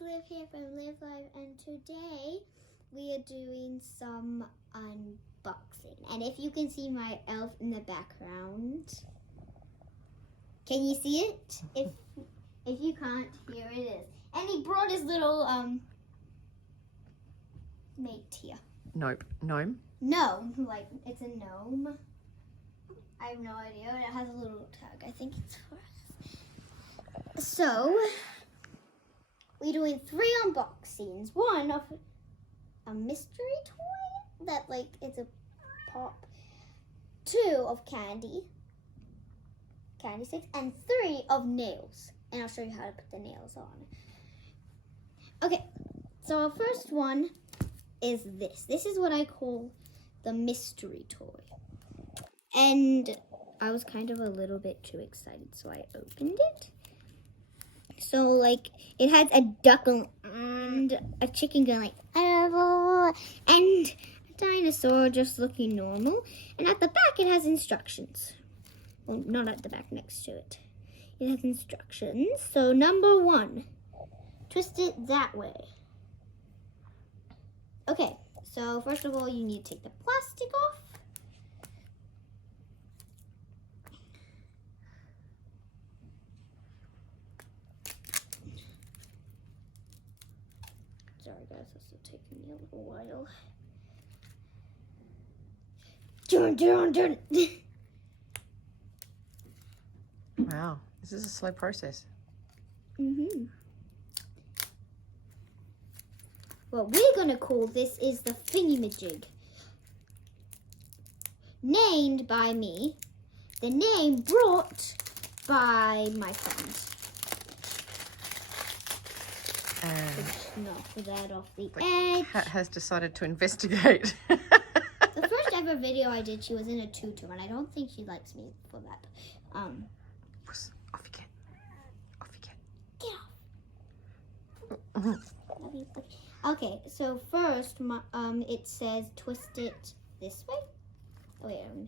Liv here from Levi, and today we are doing some unboxing. And if you can see my elf in the background, can you see it? If you can't, here it is. And he brought his little mate here. Nope. Gnome? Gnome, like it's a gnome. I have no idea. It has a little tag. I think it's for us. So we're doing 3 unboxings. One of a mystery toy that like it's a pop. 2 of candy sticks, and 3 of nails. And I'll show you how to put the nails on. Okay, so our first one is this. This is what I call the mystery toy. And I was kind of a little bit too excited, so I opened it. So, like, it has a duck and a chicken going like, oh, and a dinosaur just looking normal. And at the back, it has instructions. Well, not at the back, next to it. It has instructions. So, number 1, twist it that way. Okay, so first of all, you need to take the plastic off. Sorry guys, this will take me a little while. Dun. Wow, this is a slow process. What we're gonna call this is the thingamajig. Named by me. The name brought by my friend. Knock that off the edge. Cat has decided to investigate. The first ever video I did, she was in a tutu, and I don't think she likes me for that. Off you get. Off you get. Get off. Okay, so first, it says twist it this way. Oh,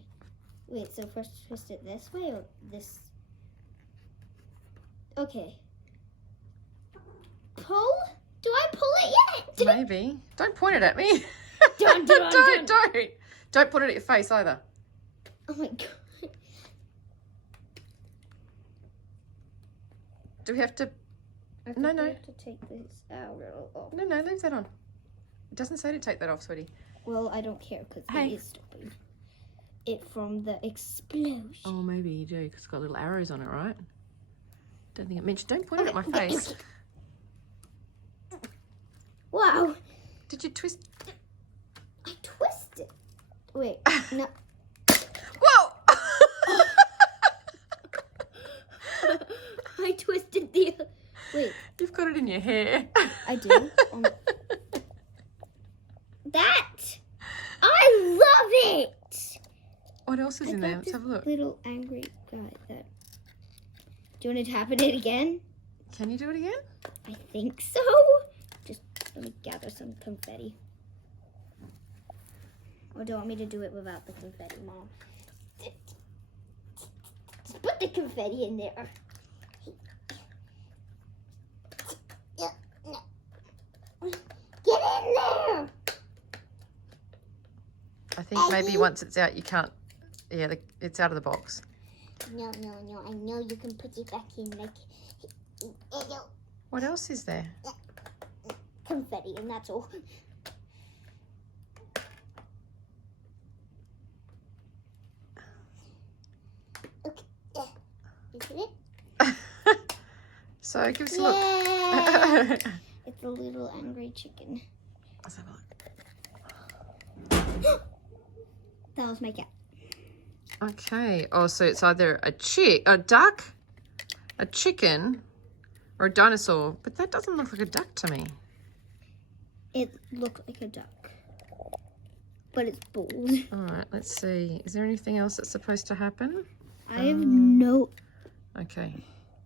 wait, so first twist it this way or this? Okay. Pull? Do I pull it yet? Maybe. Don't point it at me. Don't. Don't put it at your face either. Oh my god. Do we have to? No. We have to take this out. No, leave that on. It doesn't say to take that off, sweetie. Well, I don't care because Hey. it is stopping it from the explosion. Oh, maybe you do because it's got little arrows on it, right? Don't think it mentioned. Don't point it at my face. Wow. Did you twist? I twisted. Wait, no. Whoa! I twisted the. Wait. You've got it in your hair. I do. That! I love it! What else is in there? Let's have a look. Little angry guy that. Do you want to happen it again? Can you do it again? I think so. Just let me gather some confetti. Or do you want me to do it without the confetti, Mom? Just put the confetti in there. Get in there! I think maybe once it's out, you can't. Yeah, it's out of the box. No. I know you can put it back in like. What else is there? Confetti, and that's all. Okay, is it? So give us a Yeah. look. It's a little angry chicken. Let's have a look. That was my cat. Okay. Oh, so it's either a duck, a chicken, or a dinosaur. But that doesn't look like a duck to me. It looked like a duck, but it's bald. All right. Let's see. Is there anything else that's supposed to happen? I have no. Okay.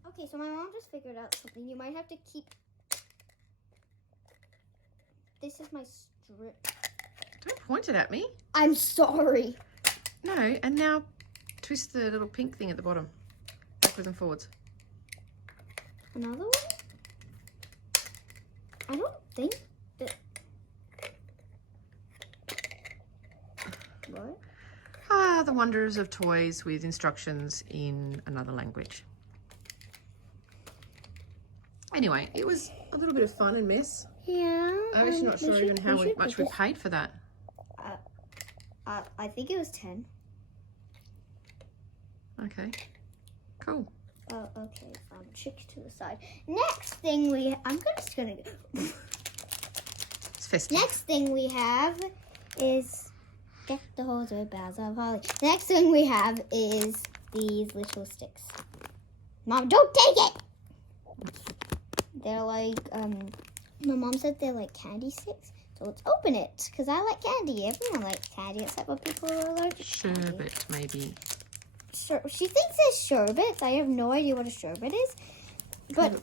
Okay, so my mom just figured out something. You might have to keep. This is my strip. Don't point it at me. I'm sorry. No, and now twist the little pink thing at the bottom. Backwards and forwards. Another one? I don't think that. What? Ah, the wonders of toys with instructions in another language. Anyway, it was a little bit of fun and mess. Yeah. I'm actually not sure even how much we paid for that. I think it was 10. Okay, cool. Oh, okay. Chick to the side. Next thing I'm just gonna go. It's festive. Next thing we have is get the hose with Baz of Holly. Next thing we have is these little sticks. Mom, don't take it. They're like my mom said they're like candy sticks. So let's open it because I like candy. Everyone likes candy except for people who are allergic to candy. Sherbet, maybe. She thinks it's sherbet. I have no idea what a sherbet is. But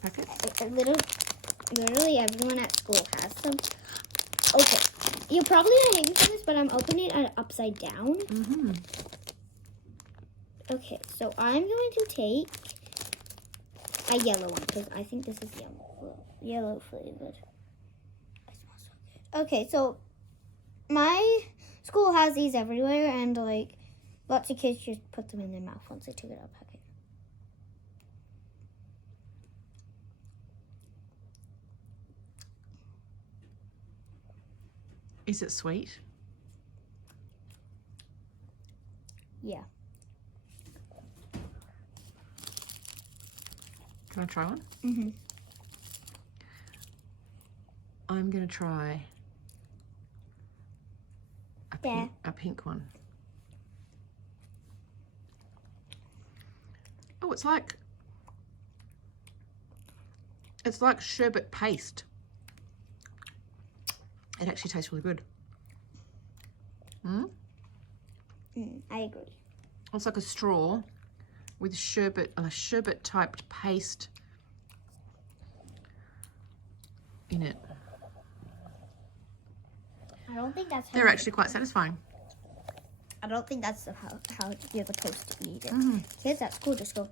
literally everyone at school has them. Okay. You're probably going to hate me for this, but I'm opening it upside down. Mm-hmm. Okay, so I'm going to take a yellow one because I think this is yellow flavored. It smells so good. Okay, so my school has these everywhere, and like lots of kids just put them in their mouth once they took it out of the packet. Is it sweet? Yeah. Can I try one? Mm-hmm. I'm going to try a pink one. Oh, it's like sherbet paste. It actually tastes really good. I agree. It's like a straw with sherbet, a sherbet typed paste in it. I don't think that's how They're actually quite satisfying. I don't think that's how you're supposed to eat it. Mm-hmm. Kids at school just go.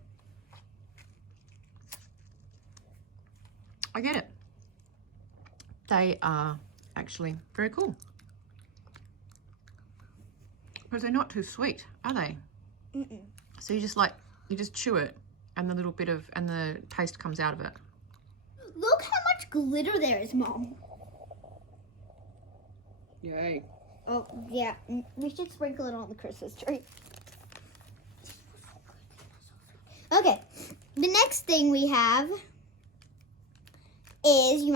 I get it. They are actually very cool. Because they're not too sweet, are they? Mm-mm. So you just chew it and the paste comes out of it. Look how much glitter there is, Mom. Yay. Oh, yeah. We should sprinkle it on the Christmas tree. Okay. The next thing we have is, you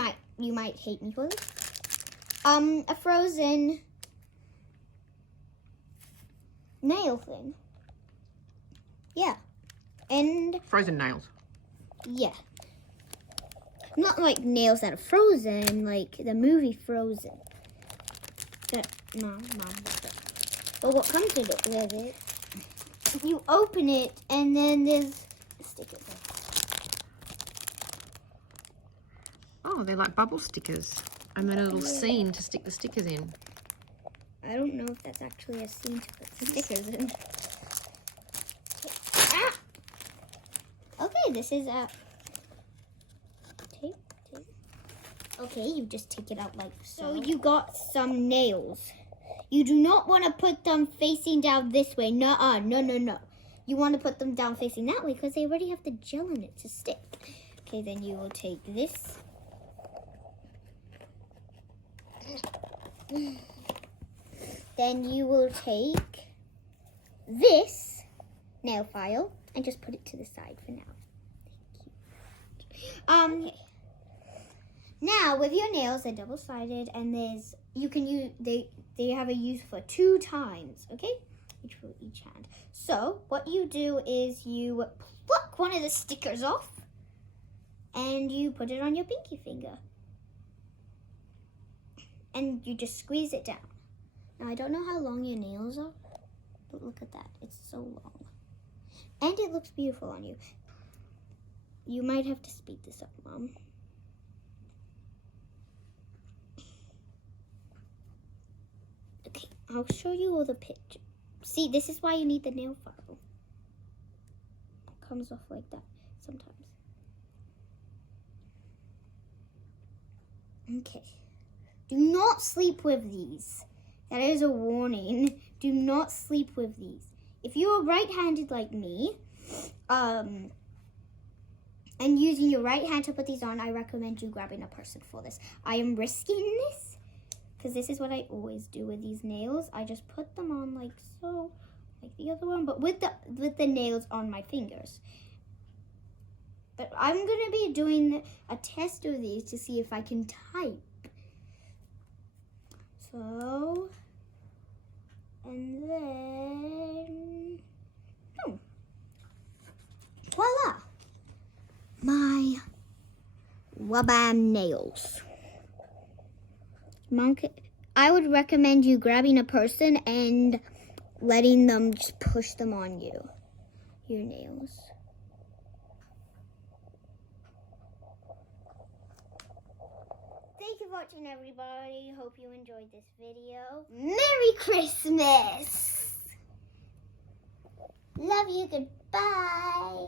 might hate me for this, a frozen nail thing. Yeah. And Frozen nails. yeah. Not like nails that are frozen, like the movie Frozen. No. But what comes with it, you open it and then there's a sticker there. Oh, they're like bubble stickers. And then a little scene to stick the stickers in. I don't know if that's actually a scene to put some stickers in. Ah! Okay, this is a tape. Okay, you just take it out like so. So you got some nails. You do not want to put them facing down this way. No. You want to put them down facing that way because they already have the gel in it to stick. Okay, then you will take this. Then you will take this nail file and just put it to the side for now. Thank you. Okay. Now with your nails, they're double-sided, and they have a use for 2 times. Okay, each for each hand. So what you do is you pluck one of the stickers off, and you put it on your pinky finger, and you just squeeze it down. Now, I don't know how long your nails are, but look at that. It's so long. And it looks beautiful on you. You might have to speed this up, Mom. Okay, I'll show you all the pictures. See, this is why you need the nail file. It comes off like that sometimes. Okay. Do not sleep with these. That is a warning. Do not sleep with these. If you are right-handed like me, and using your right hand to put these on, I recommend you grabbing a person for this. I am risking this because this is what I always do with these nails. I just put them on like so, like the other one, but with the nails on my fingers. But I'm gonna be doing a test of these to see if I can type. So, and then, voila, my Wabam nails. Monk, I would recommend you grabbing a person and letting them just push them on you, your nails. Thank you for watching, everybody. Hope you enjoyed this video. Merry Christmas! Love you. Goodbye.